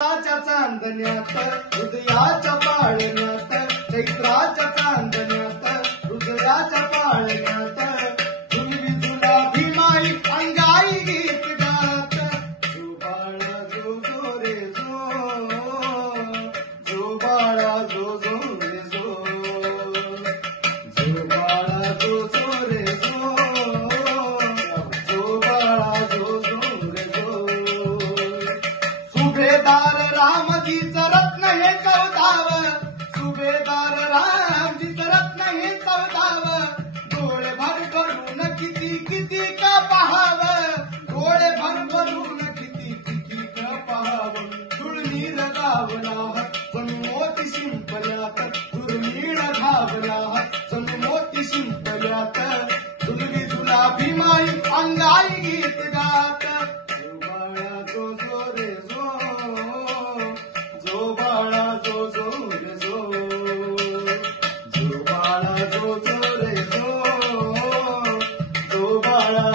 चैत्राच्या चांदण्यात हृदयाच्या पाळण्यात चैत्राच्या चांदण्यात हृदयाच्या पाळण्यात झुलवी झुला भीमाई अंगाई गीत गात जो बाळा जो जो रे जो बाळा जो जो रे जो बाळा जो जो रे जो बाळा जो जो रे सुभेदार रामजीचं रत्न हे चौदाव सुभेदार रामजीचं रत्न हे चौदाव डोळे भर भरून किती किती का पाहावं डोळे भर भरून किती किती का पाहावं दुर्नीळ गावला जणू मोती शिंपल्यात दुर्नीळ धावला जणू मोती शिंपल्यात झुलवी झुला भीमाई अंगाई गीत गात जो जो रे जो बाळा जो जो रे जो बाळा जो जो रे जो बाळा